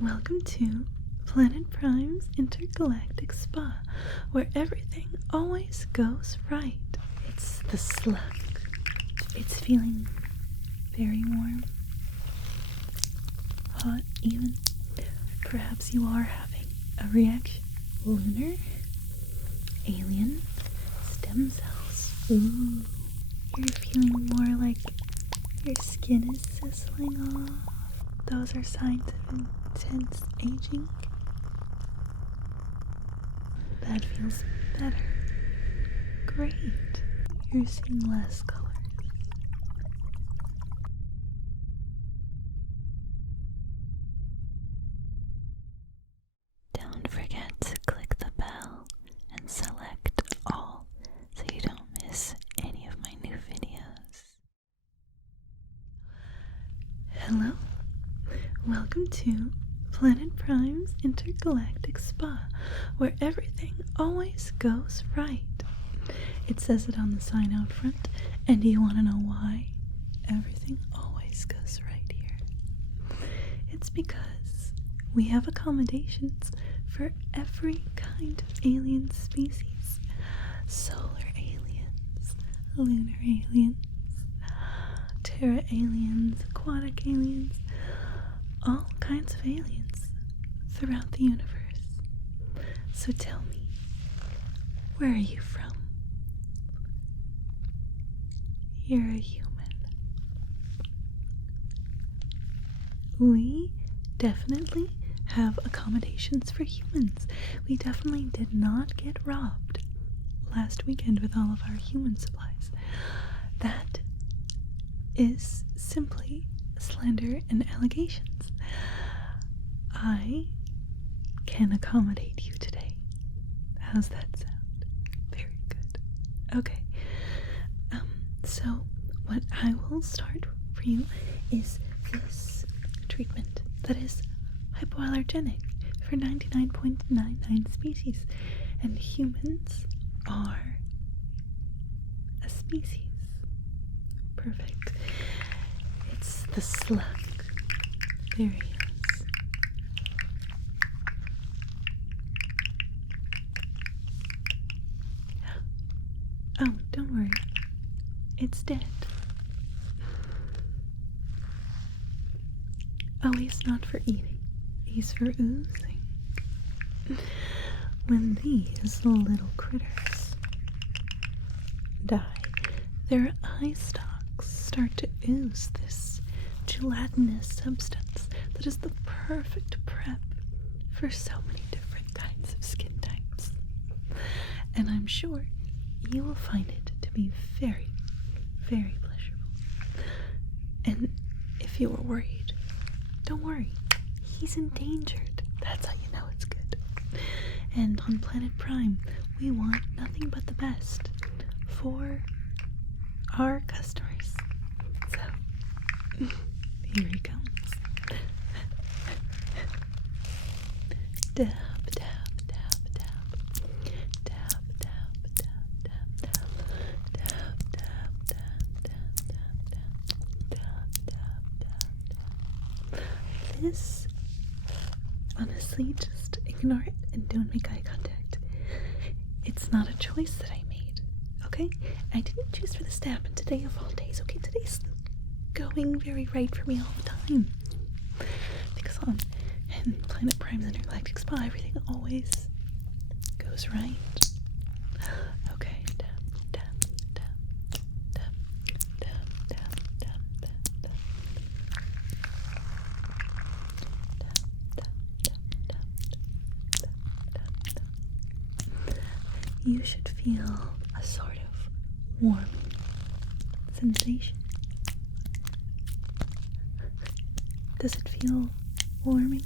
Welcome to Planet Prime's Intergalactic Spa, where everything always goes right. It's the Slug. It's feeling very warm, hot even. Perhaps you are having a reaction. Lunar, alien, stem cells. Ooh, you're feeling more like your skin is sizzling off. Those are signs of intense aging. That feels better. Great. You're seeing less colors. Don't forget to click the bell and select all so you don't miss any of my new videos. Hello. Welcome to Planet Prime's Intergalactic Spa, where everything always goes right. It says it on the sign out front, and do you want to know why everything always goes right here? It's because we have accommodations for every kind of alien species. Solar aliens, lunar aliens, terra aliens, aquatic aliens, all kinds of aliens throughout the universe. So tell me, where are you from? You're a human. We definitely have accommodations for humans. We definitely did not get robbed last weekend with all of our human supplies. That is simply slander and allegations. I can accommodate you today. How's that sound? Very good. Okay. So what I will start for you is this treatment that is hypoallergenic for 99.99 species, and humans are a species. Perfect. It's the Slug. There he is. Oh, don't worry. It's dead. Oh, he's not for eating. He's for oozing. When these little critters die, their eye stalks start to ooze this gelatinous substance that is the perfect prep for so many different kinds of skin types. And I'm sure you will find it to be very, very pleasurable. And if you were worried, don't worry. He's endangered. That's how you know it's good. And on Planet Prime, we want nothing but the best for our customers. So, here he comes. Dab, dab, dab, dab. Dab, dab, dab, dab, dab. Dab, dab, dab, dab, dab, dab. Dab, dab, dab. This, honestly, just ignore it and don't make eye contact. It's not a choice that I made, okay? I didn't choose for this to happen today of all days, okay? Today's going very right for me all the time. Because on Planet Prime's Intergalactic Spa, everything always goes right. Okay, dab, dab, dab, dab, dab, dab, dab, dab, dab. You should feel a sort of warming sensation. Does it feel warming?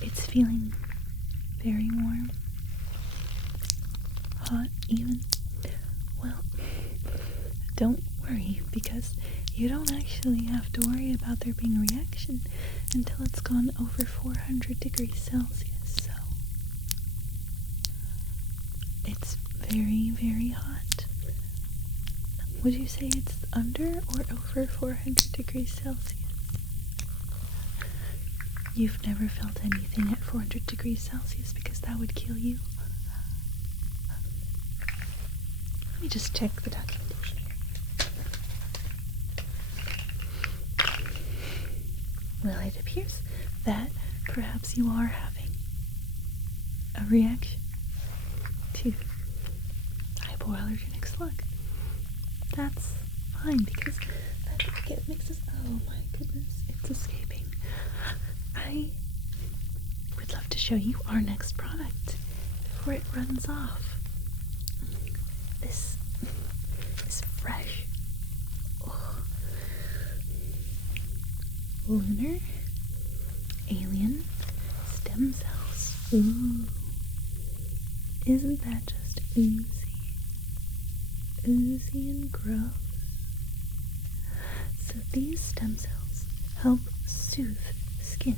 It's feeling very warm. Hot even. Well, don't worry, because you don't actually have to worry about there being a reaction until it's gone over 400 degrees Celsius, so it's very, very hot. Would you say it's under or over 400 degrees Celsius? You've never felt anything at 400 degrees Celsius because that would kill you. Let me just check the documentation here. Well, it appears that perhaps you are having a reaction to hypoallergenic slug. That's fine because that it mixes. Oh my goodness, it's escaping. I would love to show you our next product before it runs off. This is fresh. Oh. Lunar alien stem cells. Ooh. Isn't that just oozy? Oozy and gross. So these stem cells help soothe skin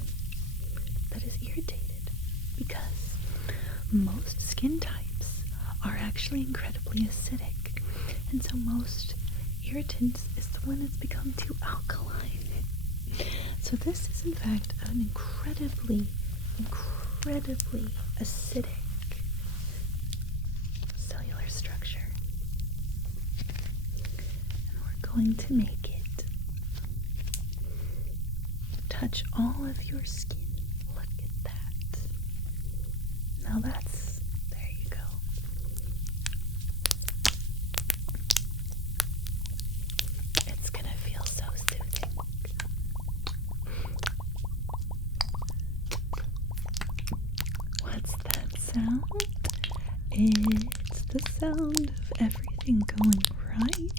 that is irritated because most skin types are actually incredibly acidic, and so most irritants is the one that's become too alkaline. So this is in fact an incredibly acidic cellular structure, and we're going to make it touch all of your skin. Look at that. Now there you go. It's gonna feel so soothing. What's that sound? It's the sound of everything going right.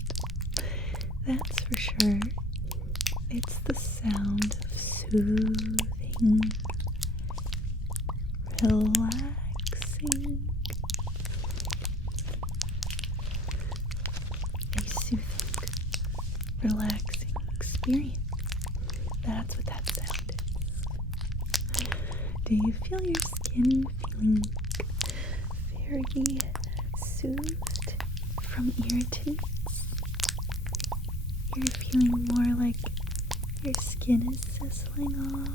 That's for sure. It's the sound of soothing, relaxing, a soothing, relaxing experience. That's what that sound is. Do you feel your skin feeling very soothed from irritants? You're feeling more like your skin is sizzling off.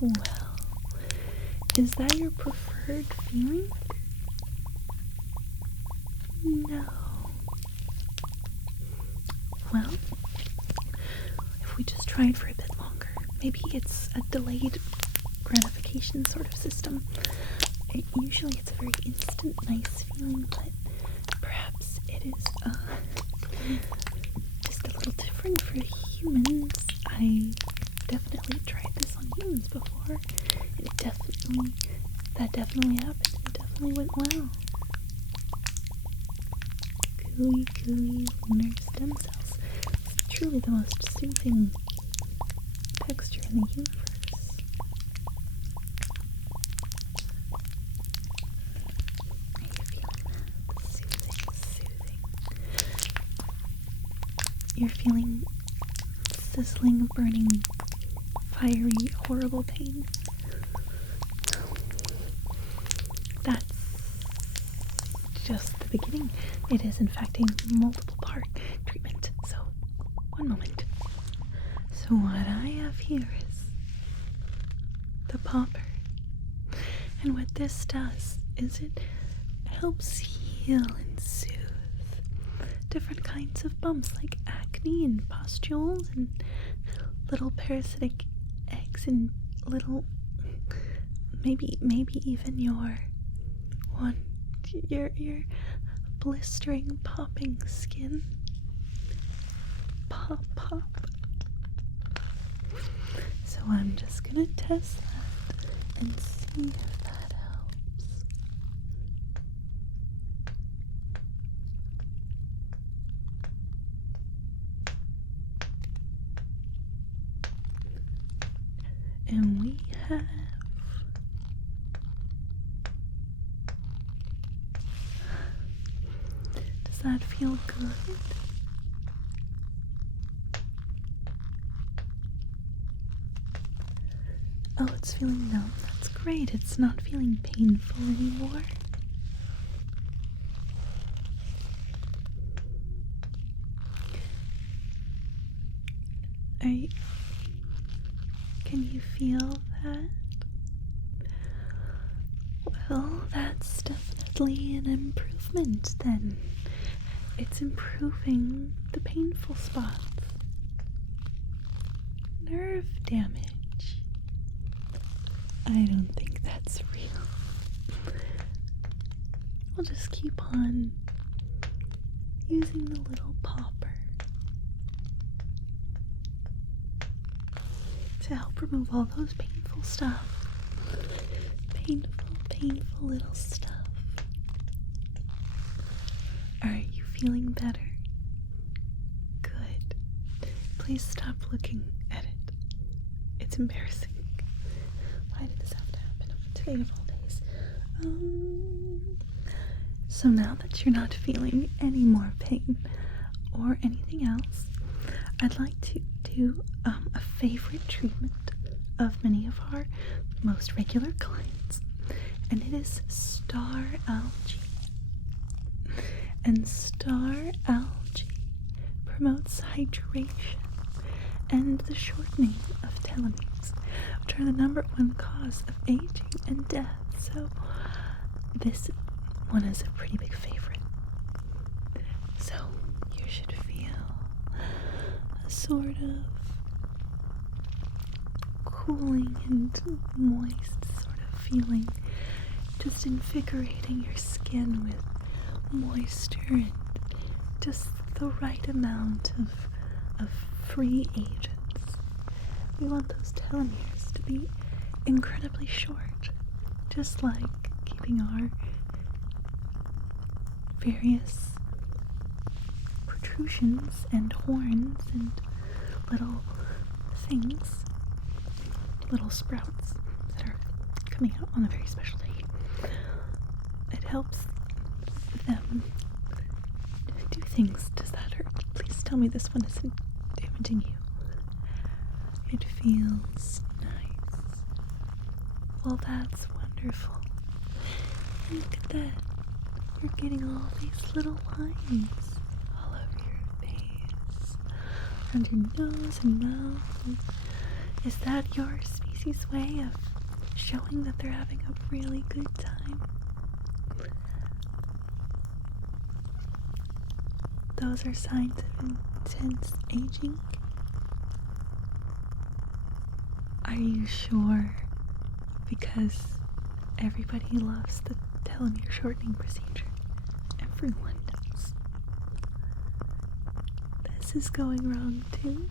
Well, is that your preferred feeling? No. Well, if we just try it for a bit longer, maybe it's a delayed gratification sort of system. Usually it's a very instant, nice feeling, but perhaps it is just a little different for humans. I definitely tried this on humans before, and that definitely happened. It definitely went well. Gooey lunar stem cells. It's truly the most soothing texture in the universe. Are you feeling that? Soothing. You're feeling sizzling, burning, fiery, horrible pain. That's just the beginning. It is in fact a multiple part treatment. So, one moment. So what I have here is the popper. And what this does is it helps heal and soothe different kinds of bumps like acne and pustules and little parasitic eggs and little maybe even your blistering popping skin. Pop. So I'm just gonna test that and see if that helps. And we have does that feel good? Oh, it's feeling numb. That's great. It's not feeling painful anymore. Can you feel that? Well, that's definitely an improvement then. It's improving the painful spots. Nerve damage. I don't think that's real. We'll just keep on using the little popper to help remove all those painful stuff. Painful little stuff. Are you feeling better? Good. Please stop looking at it. It's embarrassing. Why did this have to happen today of all days? So now that you're not feeling any more pain or anything else, I'd like to do a favorite treatment of many of our most regular clients, and it is star algae. And star algae promotes hydration and the shortening of telomeres, which are the #1 cause of aging and death. So this one is a pretty big favorite. So you should feel a sort of cooling and moist sort of feeling, just invigorating your skin with moisture and just the right amount of free agents. We want those telomeres to be incredibly short, just like keeping our various protrusions and horns and little things, little sprouts that are coming out on a very special day. It helps them do things. Does that hurt? Please tell me this one isn't damaging you. It feels nice. Well, that's wonderful. Look at that. You're getting all these little lines all over your face, around your nose and mouth. And is that your species' way of showing that they're having a really good time? Those are signs of intense aging. Are you sure? Because everybody loves the telomere shortening procedure. Everyone does. This is going wrong too.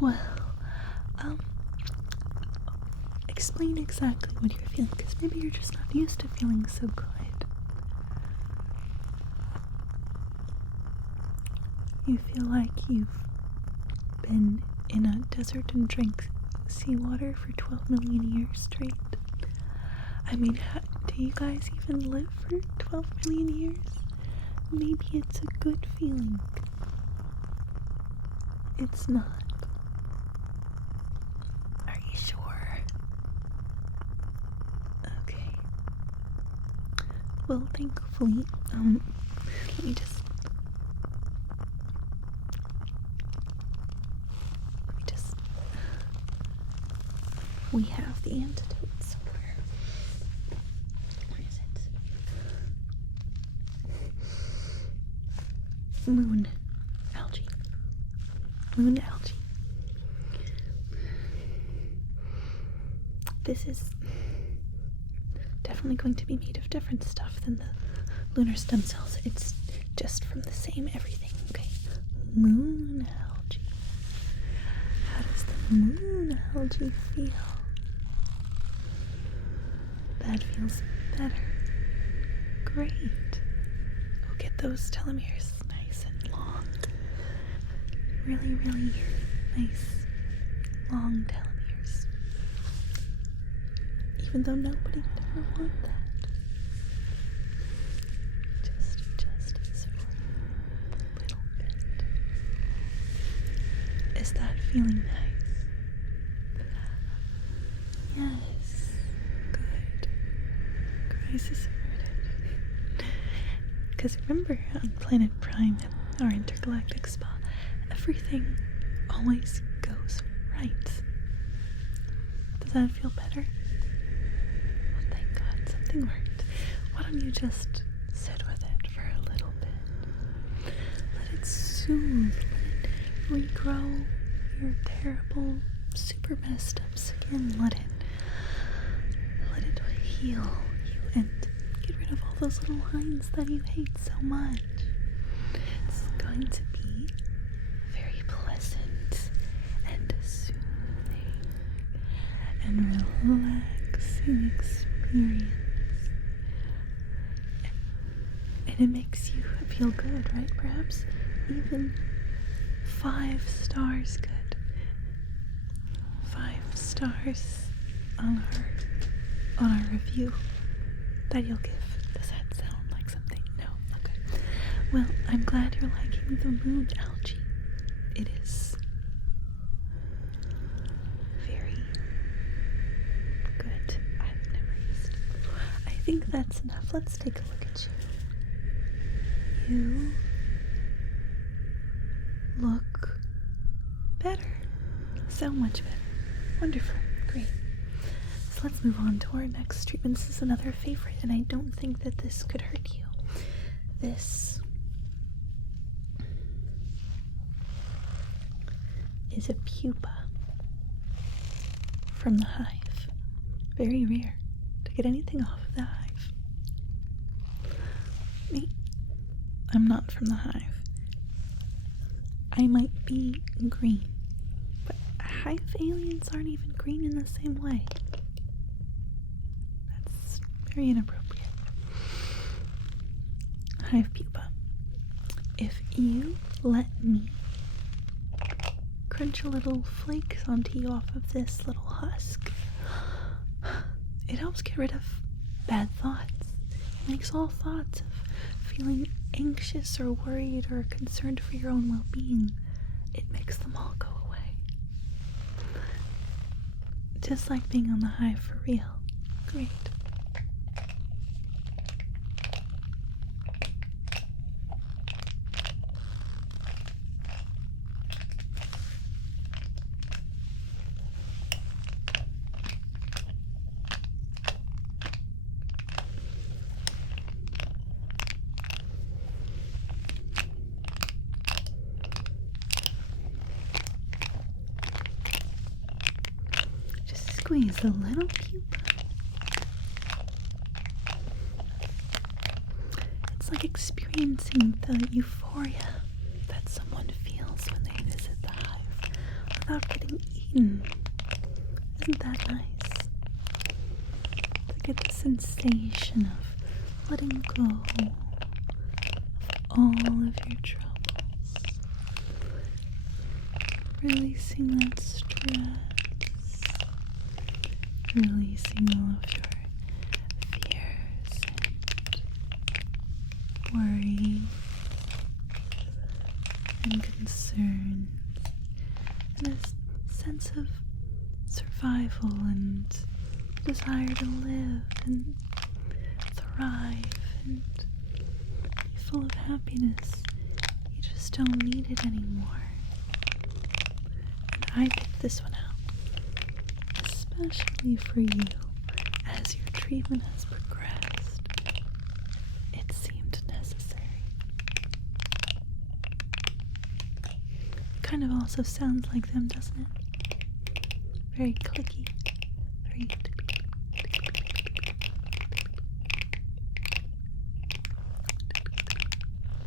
Well, explain exactly what you're feeling, because maybe you're just not used to feeling so good. You feel like you've been in a desert and drank seawater for 12 million years straight. I mean, do you guys even live for 12 million years? Maybe it's a good feeling. It's not. Are you sure? Okay. Well, thankfully, let me just we have the antidote somewhere. Where is it? Moon algae. Moon algae. This is definitely going to be made of different stuff than the lunar stem cells. It's just from the same everything, okay? Moon algae. How does the moon algae feel? That feels better. Great. We'll get those telomeres nice and long. Really, really nice, long telomeres. Even though nobody would ever want that. Just for a little bit. Is that feeling nice? Yes. Good. Crisis averted. Because remember, on Planet Prime, our intergalactic spa, everything always goes right. Does that feel better? Oh, thank God. everything worked. Why don't you just sit with it for a little bit? Let it soothe, let it regrow your terrible, super messed up skin. Let it heal you and get rid of all those little lines that you hate so much. It's going to be very pleasant and soothing and relaxing experience. And it makes you feel good, right? Perhaps even 5 stars good. 5 stars on our review that you'll give. Does that sound like something? No? Okay. Well, I'm glad you're liking the moon algae. It is very good. I've never used it. I think that's enough. Let's take a look at you. You look better. So much better. Wonderful. Great. So let's move on to our next treatment. This is another favorite, and I don't think that this could hurt you. This is a pupa from the hive. Very rare to get anything off of the hive. Me, I'm not from the hive. I might be green, but hive aliens aren't even green in the same way. That's very inappropriate. Hive pupa. If you let me crunch a little flakes onto you off of this little husk, it helps get rid of bad thoughts. It makes all thoughts of feeling anxious or worried or concerned for your own well-being, it makes them all go away. Just like being on the hive for real. Great. Squeeze a little pupa. It's like experiencing the euphoria that someone feels when they visit the hive without getting eaten. Isn't that nice? To get the sensation of letting go of all of your troubles. Releasing that stress. Releasing all of your fears and worry and concern, and a sense of survival and desire to live and thrive and be full of happiness. You just don't need it anymore. And I picked this one out especially for you. As your treatment has progressed, it seemed necessary. Kind of also sounds like them, doesn't it? Very clicky. Very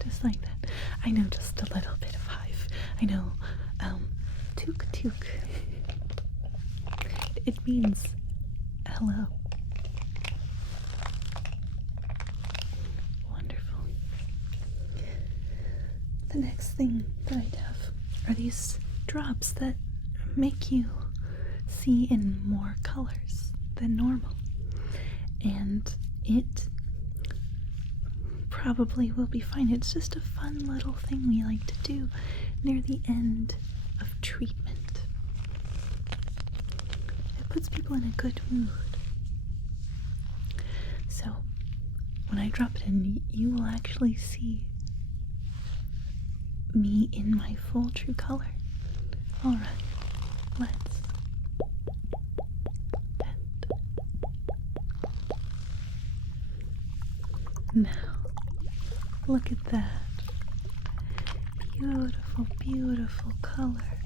just like that. I know just a little bit of hive. I know, took took. It means hello. Wonderful. The next thing that I have are these drops that make you see in more colors than normal. And it probably will be fine. It's just a fun little thing we like to do near the end of treatment. Puts people in a good mood. So, when I drop it in, you will actually see me in my full true color. Alright, let's bend. Now, look at that. Beautiful, beautiful color.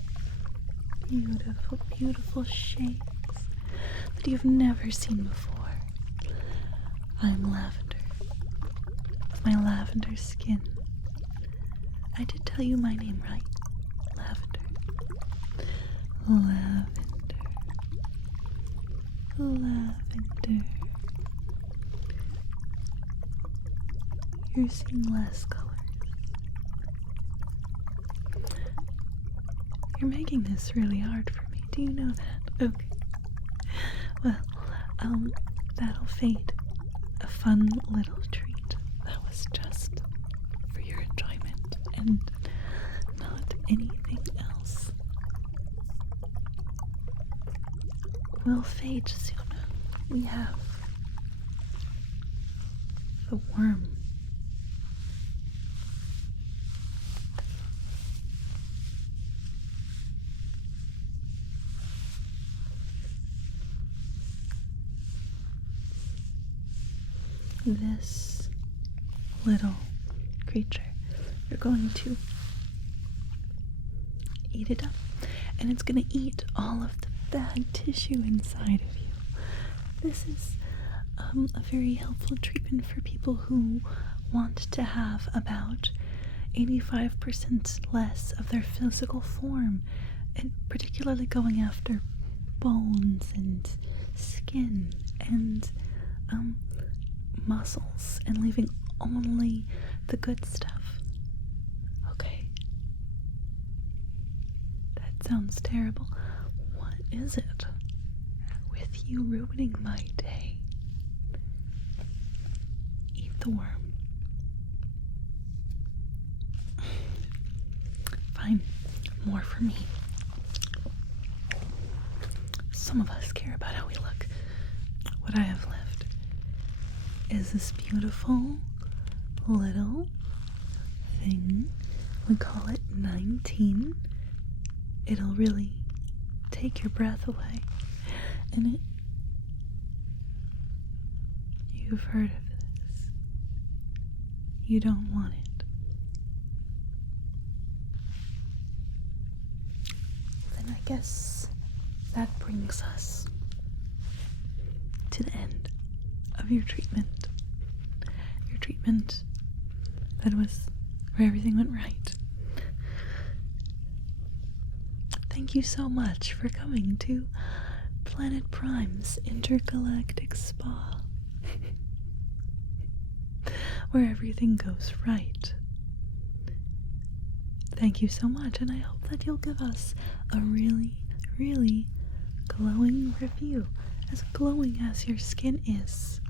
Beautiful, beautiful shades that you've never seen before. I'm Lavender. My lavender skin. I did tell you my name right. Lavender. Lavender. Lavender. You're seeing less colors. You're making this really hard for me. Do you know that? Okay. Well, that'll fade. A fun little treat. That was just for your enjoyment and not anything else. We'll fade soon. We have the worm. This little creature, you're going to eat it up, and it's going to eat all of the bad tissue inside of you. This is a very helpful treatment for people who want to have about 85% less of their physical form, and particularly going after bones and skin and muscles and leaving only the good stuff. Okay. That sounds terrible. What is it with you ruining my day? Eat the worm. Fine. More for me. Some of us care about how we look. What I have left is this beautiful little thing. We call it 19. It'll really take your breath away. And you've heard of this. You don't want it. Then I guess that brings us to the end of your treatment. Your treatment that was where everything went right. Thank you so much for coming to Planet Prime's Intergalactic Spa, where everything goes right. Thank you so much, and I hope that you'll give us a really, really glowing review, as glowing as your skin is.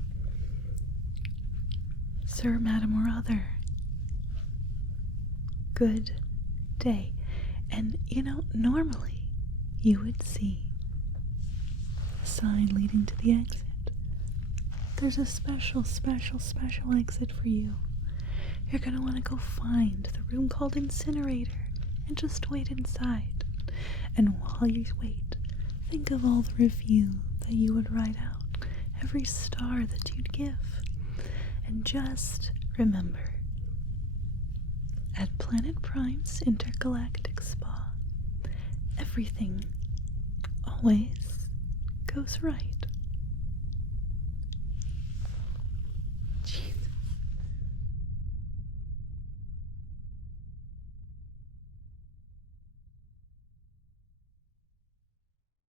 Sir, madam, or other. Good day. And, normally you would see a sign leading to the exit. There's a special exit for you. You're going to want to go find the room called Incinerator and just wait inside. And while you wait, think of all the review that you would write out, every star that you'd give. And just remember, at Planet Prime's Intergalactic Spa, everything always goes right.